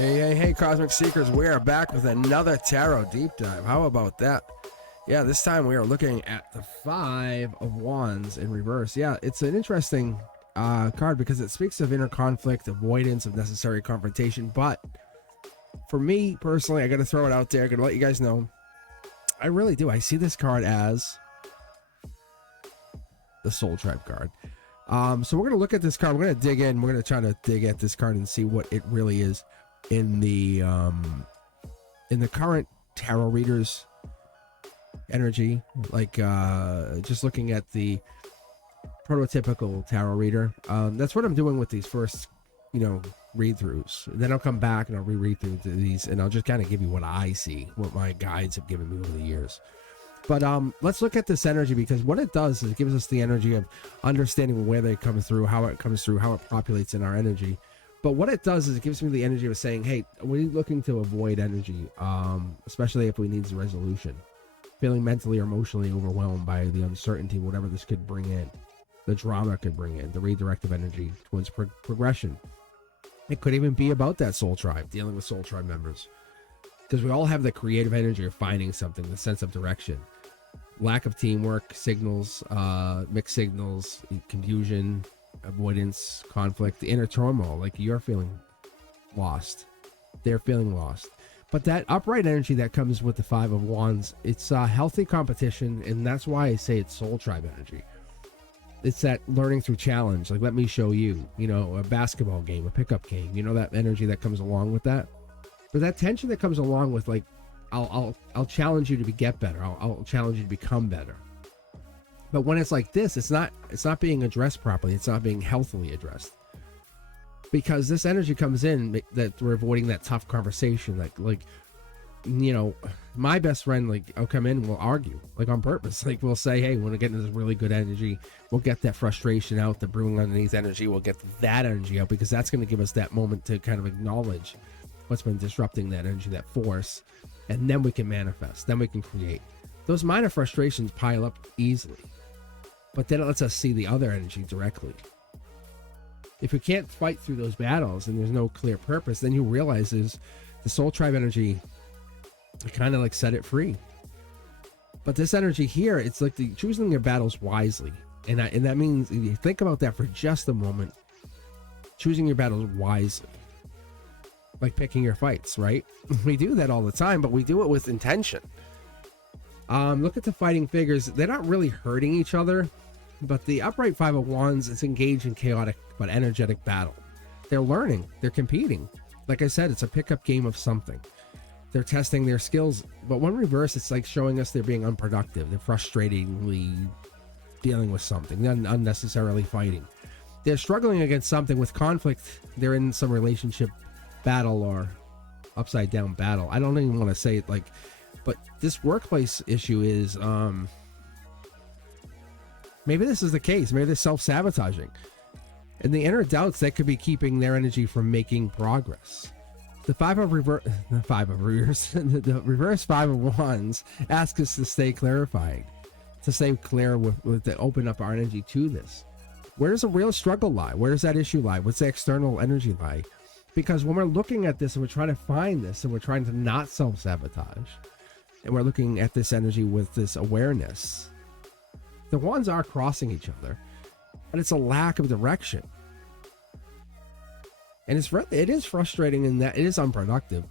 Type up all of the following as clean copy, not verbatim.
Hey, Cosmic Seekers, we are back with another tarot deep dive. How about that? Yeah, this time we are looking at the Five of Wands in reverse. Yeah, it's an interesting card because it speaks of inner conflict, avoidance of necessary confrontation. But for me personally, I got to throw it out there. I got to let you guys know, I really do. I see this card as the Soul Tribe card. So we're going to look at this card. We're going to dig in. We're going to try to dig at this card and see what it really is in the current tarot readers energy, like just looking at the prototypical tarot reader. That's what I'm doing with these first read throughs. Then I'll come back and I'll reread through these, and I'll just kind of give you what I see, what my guides have given me over the years. But let's look at this energy, because what it does is it gives us the energy of understanding where they come through, how it comes through, how it populates in our energy. But what it does is it gives me the energy of saying, hey, we're looking to avoid energy, especially if we need resolution. Feeling mentally or emotionally overwhelmed by the uncertainty, whatever this could bring in. The drama could bring in, the redirective energy towards progression. It could even be about that soul tribe, dealing with soul tribe members. Because we all have the creative energy of finding something, the sense of direction. Lack of teamwork, signals, mixed signals, confusion, avoidance, conflict, the inner turmoil, like you're feeling lost, they're feeling lost. But that upright energy that comes with the Five of Wands, it's a healthy competition, and that's why I say it's soul tribe energy. It's that learning through challenge, like let me show you, a basketball game, a pickup game, that energy that comes along with that. But that tension that comes along with, like, I'll challenge you to get better, I'll challenge you to become better. But when it's like this, it's not being addressed properly. It's not being healthily addressed, because this energy comes in that we're avoiding that tough conversation. Like my best friend, like, I'll come in, we'll argue, like, on purpose. Like, we'll say, hey, when we get into this really good energy, we'll get that frustration out, the brewing underneath energy. We'll get that energy out, because that's going to give us that moment to kind of acknowledge what's been disrupting that energy, that force, and then we can manifest. Then we can create. Those minor frustrations pile up easily. But then it lets us see the other energy directly. If we can't fight through those battles and there's no clear purpose, then you realize is the soul tribe energy kind of like set it free. But this energy here, it's like choosing your battles wisely. And that means, if you think about that for just a moment, choosing your battles wisely. Like picking your fights, right? We do that all the time, but we do it with intention. Look at the fighting figures. They're not really hurting each other, but the upright Five of Wands is engaged in chaotic but energetic battle. They're learning, they're competing. Like I said, it's a pickup game of something. They're testing their skills, but when reverse, it's like showing us they're being unproductive. They're frustratingly dealing with something, unnecessarily fighting. They're struggling against something with conflict. They're in some relationship battle or upside down battle. I don't even want to say it like, but this workplace issue is maybe this is the case. Maybe they're self-sabotaging, and the inner doubts that could be keeping their energy from making progress. The the reverse Five of Wands asks us to stay clarified, to stay clear with to open up our energy to this. Where does the real struggle lie? Where does that issue lie? What's the external energy lie? Because when we're looking at this and we're trying to find this and we're trying to not self-sabotage, and we're looking at this energy with this awareness, the wands are crossing each other, but it's a lack of direction. And it is frustrating in that it is unproductive,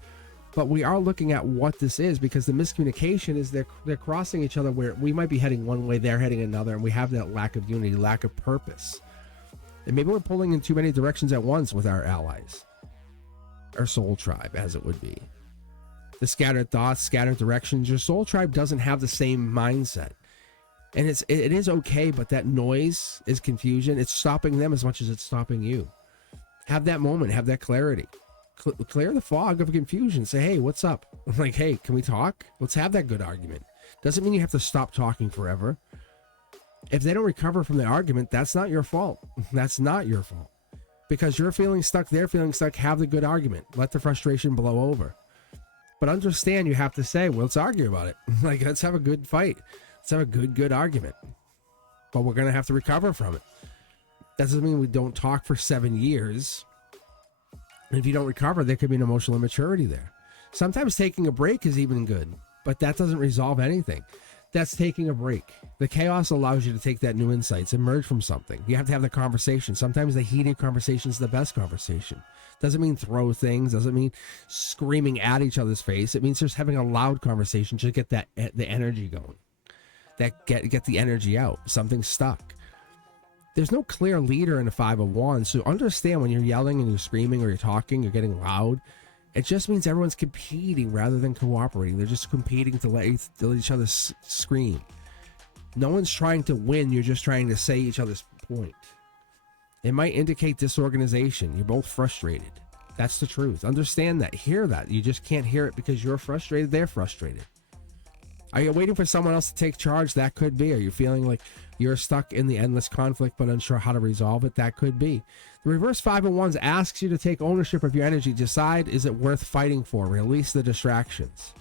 but we are looking at what this is, because the miscommunication is they're crossing each other where we might be heading one way, they're heading another, and we have that lack of unity, lack of purpose. And maybe we're pulling in too many directions at once with our allies. Our soul tribe, as it would be. The scattered thoughts, scattered directions. Your soul tribe doesn't have the same mindset. And it is okay, but that noise is confusion. It's stopping them as much as it's stopping you. Have that moment, have that clarity. Clear the fog of confusion. Say, hey, what's up? Like, hey, can we talk? Let's have that good argument. Doesn't mean you have to stop talking forever. If they don't recover from the argument, that's not your fault. That's not your fault. Because you're feeling stuck, they're feeling stuck. Have the good argument. Let the frustration blow over. But understand, you have to say, well, let's argue about it. Like, let's have a good fight. Let's have a good argument. But we're going to have to recover from it. That doesn't mean we don't talk for 7 years. And if you don't recover, there could be an emotional immaturity there. Sometimes taking a break is even good, but that doesn't resolve anything. That's taking a break. The chaos allows you to take that new insights, emerge from something. You have to have the conversation. Sometimes the heated conversation is the best conversation. Doesn't mean throw things. Doesn't mean screaming at each other's face. It means just having a loud conversation to get the energy going. Get the energy out. Something's stuck. There's no clear leader in the Five of Wands. So understand when you're yelling and you're screaming or you're talking, you're getting loud. It just means everyone's competing rather than cooperating. They're just competing to let each other scream. No one's trying to win. You're just trying to say each other's point. It might indicate disorganization. You're both frustrated. That's the truth. Understand that. Hear that. You just can't hear it because you're frustrated. They're frustrated. Are you waiting for someone else to take charge? That could be. Are you feeling like you're stuck in the endless conflict but unsure how to resolve it? That could be. The reverse Five of Wands asks you to take ownership of your energy. Decide, is it worth fighting for? Release the distractions.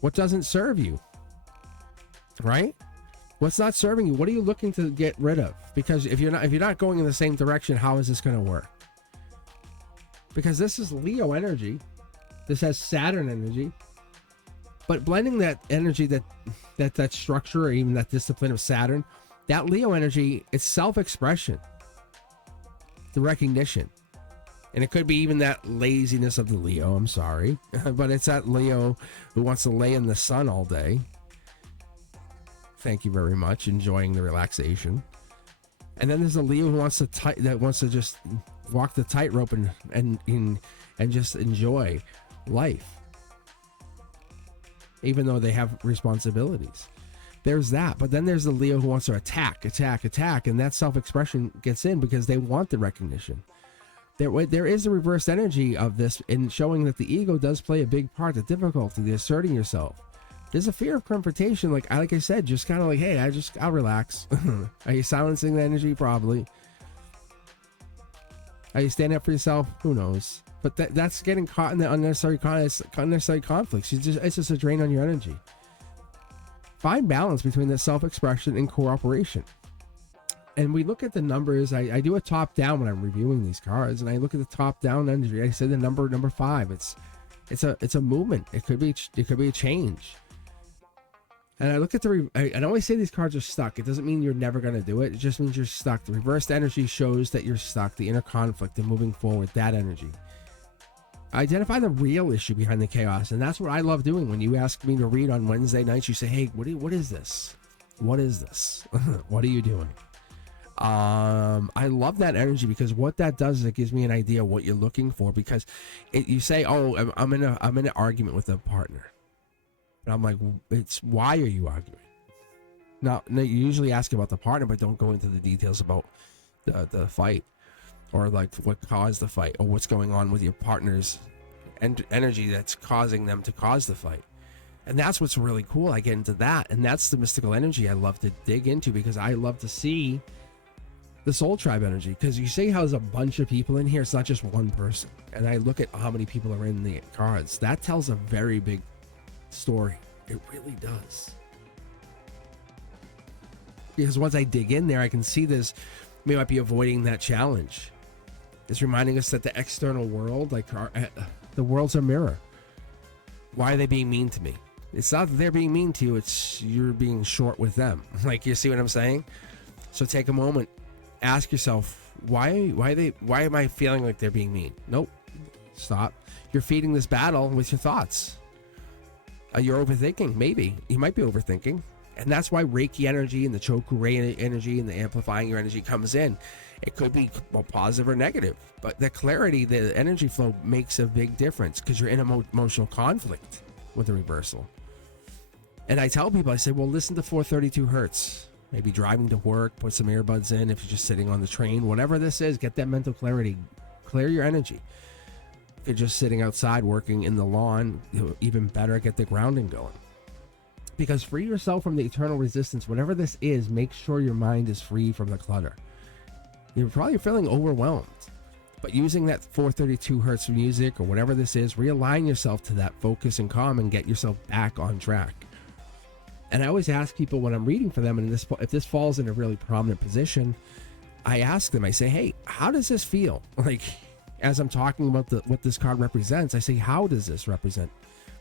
What doesn't serve you? Right? What's not serving you? What are you looking to get rid of? Because if you're not going in the same direction, how is this going to work? Because this is Leo energy. This has Saturn energy. But blending that energy, that structure, or even that discipline of Saturn, that Leo energy, it's self-expression, the recognition. And it could be even that laziness of the Leo, I'm sorry. But it's that Leo who wants to lay in the sun all day. Thank you very much. Enjoying the relaxation. And then there's a Leo who wants to just walk the tightrope and just enjoy life, even though they have responsibilities. There's that. But then there's the Leo who wants to attack, and that self-expression gets in because they want the recognition. There is a reversed energy of this in showing that the ego does play a big part, the difficulty, the asserting yourself. There's a fear of confrontation, like I said, just kind of like, hey, I'll relax. Are you silencing the energy? Probably. Are you standing up for yourself? Who knows? But that's getting caught in the unnecessary conflicts. It's just a drain on your energy. Find balance between the self-expression and cooperation. And we look at the numbers. I do a top-down when I'm reviewing these cards, and I look at the top-down energy. I say the number 5. It's a movement. It could be a change. And I look at I always say these cards are stuck. It doesn't mean you're never going to do it. It just means you're stuck. The reversed energy shows that you're stuck. The inner conflict and moving forward, that energy. Identify the real issue behind the chaos, and that's what I love doing. When you ask me to read on Wednesday nights, you say, hey, what is this? What is this? What are you doing? I love that energy because what that does is it gives me an idea of what you're looking for, because you say, oh, I'm in an argument with a partner. And I'm like, it's why are you arguing? No, you usually ask about the partner, but don't go into the details about the fight, or like what caused the fight, or what's going on with your partner's energy that's causing them to cause the fight. And that's what's really cool. I get into that, and that's the mystical energy I love to dig into, because I love to see the soul tribe energy. Because you see how there's a bunch of people in here, it's not just one person. And I look at how many people are in the cards. That tells a very big story. It really does. Because once I dig in there, I can see this. We might be avoiding that challenge. It's reminding us that the external world, like the world's a mirror. Why are they being mean to me? It's not that they're being mean to you, it's you're being short with them. Like, you see what I'm saying? So take a moment, ask yourself, why am I feeling like they're being mean? Nope. Stop. You're feeding this battle with your thoughts. You're overthinking. Maybe you might be overthinking, and that's why Reiki energy and the Chokure energy and the amplifying your energy comes in. It could be positive or negative, but the clarity, the energy flow makes a big difference, because you're in emotional conflict with the reversal. And I tell people, I say, well, listen to 432 hertz. Maybe driving to work, put some earbuds in. If you're just sitting on the train, whatever this is, get that mental clarity. Clear your energy. If you're just sitting outside working in the lawn, even better, get the grounding going. Because free yourself from the eternal resistance, whatever this is, make sure your mind is free from the clutter. You're probably feeling overwhelmed, but using that 432 hertz music or whatever this is, realign yourself to that focus and calm and get yourself back on track. And I always ask people when I'm reading for them, and if this falls in a really prominent position, I ask them, I say, hey, how does this feel? Like, as I'm talking about what this card represents, I say, how does this represent?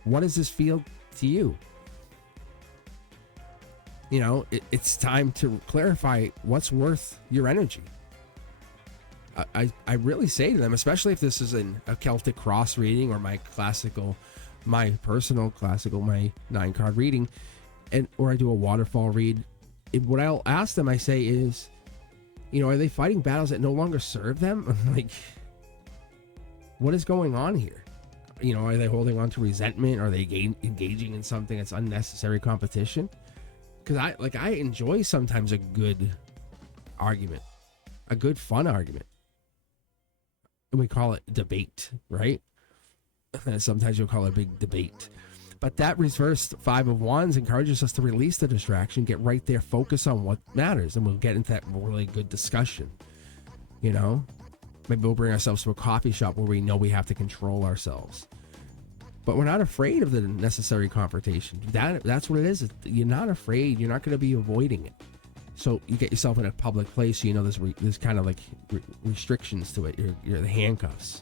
What does this feel to you? You know, it's time to clarify what's worth your energy. I really say to them, especially if this is a Celtic cross reading or my personal classical, my 9-card reading, or I do a waterfall read. What I'll ask them, I say is, you know, are they fighting battles that no longer serve them? Like, what is going on here? You know, are they holding on to resentment? Are they engaging in something that's unnecessary competition? Because I enjoy sometimes a good argument, a good fun argument. And we call it debate, right? Sometimes you'll call it a big debate. But that reversed 5 of Wands encourages us to release the distraction, get right there, focus on what matters, and we'll get into that really good discussion. You know, maybe we'll bring ourselves to a coffee shop where we know we have to control ourselves. But we're not afraid of the necessary confrontation. That's what it is. You're not afraid. You're not going to be avoiding it. So you get yourself in a public place, you know, there's kind of like restrictions to it. You're the handcuffs.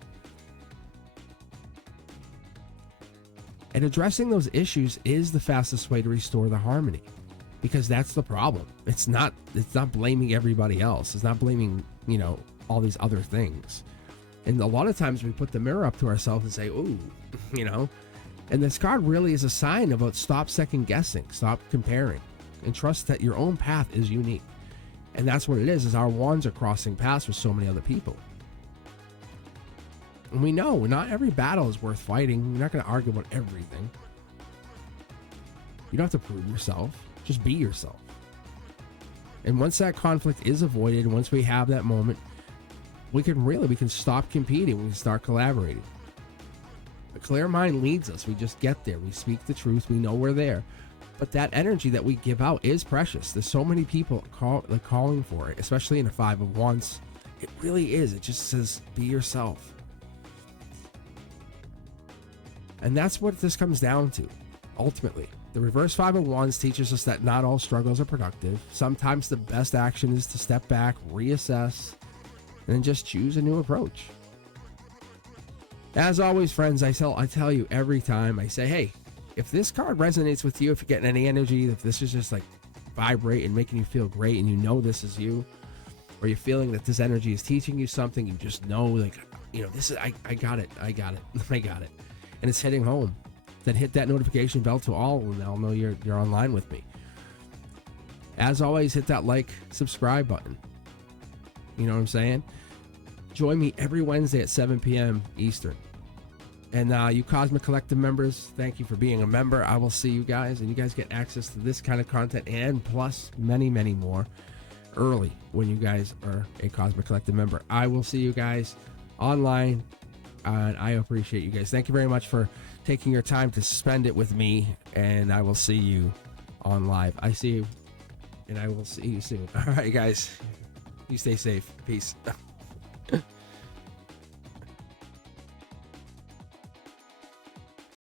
And addressing those issues is the fastest way to restore the harmony, because that's the problem. It's not blaming everybody else. It's not blaming, you know, all these other things. And a lot of times we put the mirror up to ourselves and say, ooh, you know, and this card really is a sign about stop second guessing, stop comparing, and trust that your own path is unique. And that's what it is our wands are crossing paths with so many other people. And we know not every battle is worth fighting. You're not going to argue about everything. You don't have to prove yourself. Just be yourself. And once that conflict is avoided, once we have that moment, we can stop competing. We can start collaborating. A clear mind leads us. We just get there. We speak the truth. We know we're there. But that energy that we give out is precious. There's so many people calling for it, especially in a 5 of Wands. It really is. It just says, be yourself. And that's what this comes down to, ultimately. The reverse 5 of Wands teaches us that not all struggles are productive. Sometimes the best action is to step back, reassess, and then just choose a new approach. As always, friends, I tell you every time, I say, hey, if this card resonates with you, if you're getting any energy, if this is just like vibrate and making you feel great and you know this is you, or you're feeling that this energy is teaching you something, you just know, like, you know, this is, I got it. And it's hitting home, then hit that notification bell to all, and I'll know you're online with me. As always, hit that like, subscribe button. You know what I'm saying? Join me every Wednesday at 7 p.m. Eastern. And you Cosmic Collective members, thank you for being a member. I will see you guys, and you guys get access to this kind of content and plus many, many more early when you guys are a Cosmic Collective member. I will see you guys online. And I appreciate you guys. Thank you very much for taking your time to spend it with me. And I will see you on live. I see you, and I will see you soon. All right, guys. You stay safe. Peace.